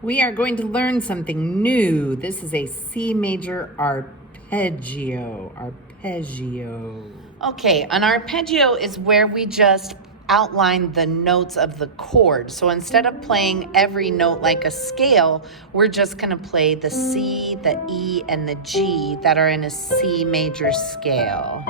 We are going to learn something new. This is a C major arpeggio. Arpeggio. Okay, an arpeggio is where we just outline the notes of the chord. So instead of playing every note like a scale, we're just going to play the C, the E, and the G that are in a C major scale.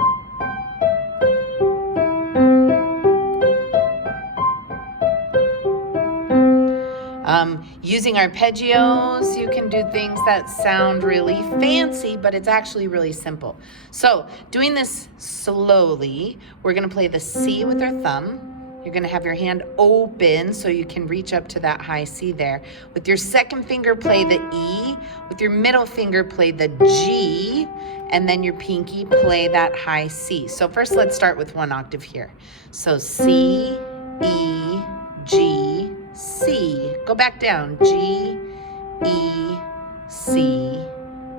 Using arpeggios, you can do things that sound really fancy, but it's actually really simple. So doing this slowly, we're going to play the C with our thumb. You're going to have your hand open so you can reach up to that high C there. With your second finger, play the E. With your middle finger, play the G. And then your pinky, play that high C. So first, let's start with one octave here. So C, E, G, C. Go back down. G, E, C,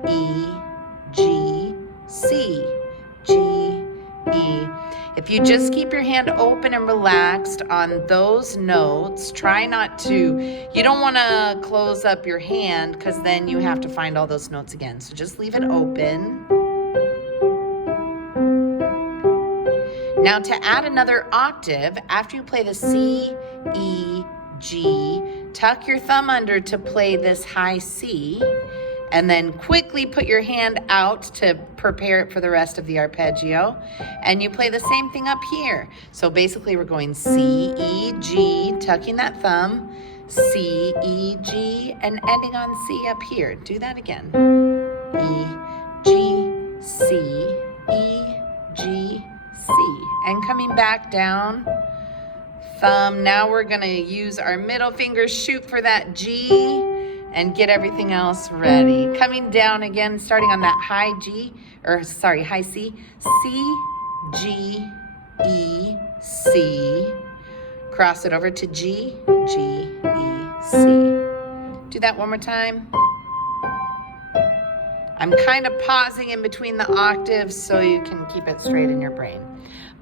E, G, C, G, E. If you just keep your hand open and relaxed on those notes, try not to, you don't want to close up your hand because then you have to find all those notes again. So just leave it open. Now to add another octave, after you play the C, E, G, tuck your thumb under to play this high C, and then quickly put your hand out to prepare it for the rest of the arpeggio. And you play the same thing up here. So basically we're going C, E, G, tucking that thumb, C, E, G, and ending on C up here. Do that again. E, G, C, E, G, C. And coming back down, thumb. Now we're gonna use our middle finger, shoot for that G, and get everything else ready. Coming down again, starting on that high C. C, G, E, C. Cross it over to G, G, E, C. Do that one more time. I'm kind of pausing in between the octaves so you can keep it straight in your brain.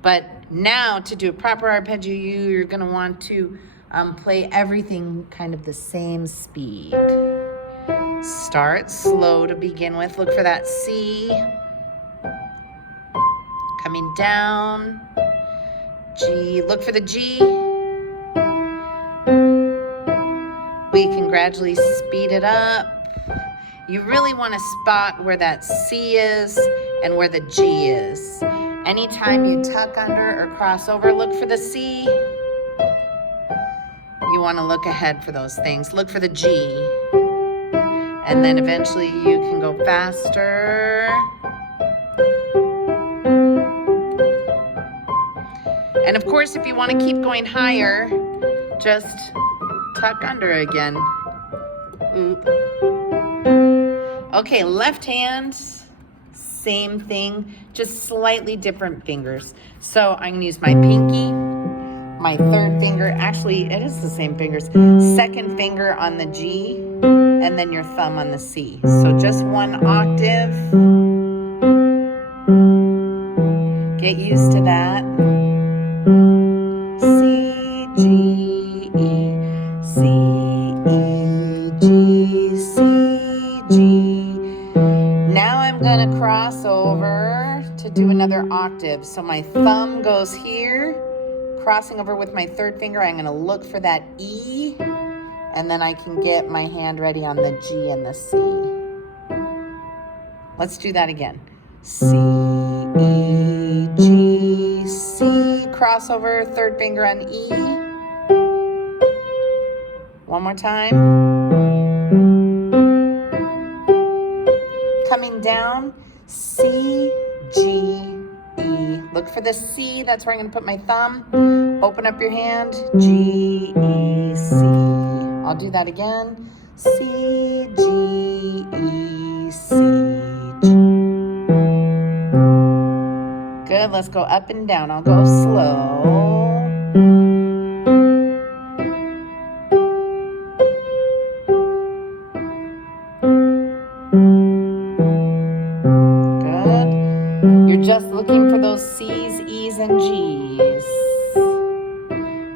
But now to do a proper arpeggio, you're gonna want to play everything kind of the same speed. Start slow to begin with. Look for that C. Coming down. G. Look for the G. We can gradually speed it up. You really want to spot where that C is and where the G is. Anytime you tuck under or cross over, look for the C. You want to look ahead for those things. Look for the G. And then eventually you can go faster. And of course, if you want to keep going higher, just tuck under again. Oop. Okay, left hand, same thing, just slightly different fingers. So I'm going to use my pinky, my third finger, actually it is the same fingers, second finger on the G, and then your thumb on the C. So just one octave. Get used to that. C, G, E, C, E, G, C, G. Now I'm going to cross over to do another octave. So my thumb goes here. Crossing over with my third finger, I'm going to look for that E, and then I can get my hand ready on the G and the C. Let's do that again. C, E, G, C, crossover, third finger on E. One more time. Coming down, C, G, E. Look for the C, that's where I'm going to put my thumb. Open up your hand, G, E, C. I'll do that again. C, G, E, C, G. Good, let's go up and down. I'll go slow. You're just looking for those C's, E's, and G's.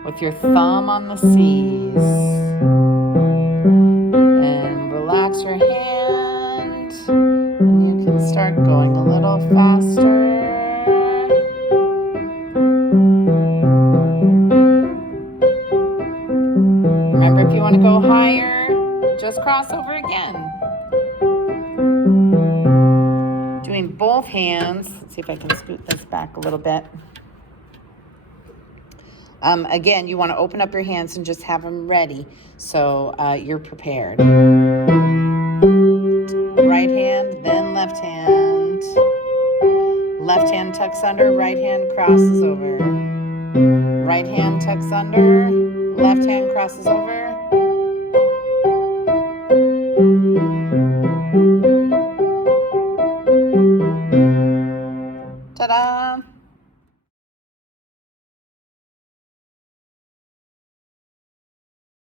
With your thumb on the C's. want to go higher, just cross over again. Doing both hands. Let's see if I can scoot this back a little bit. Again, you want to open up your hands and just have them ready so you're prepared. Right hand, then left hand. Left hand tucks under, right hand crosses over. Right hand tucks under, left hand crosses over.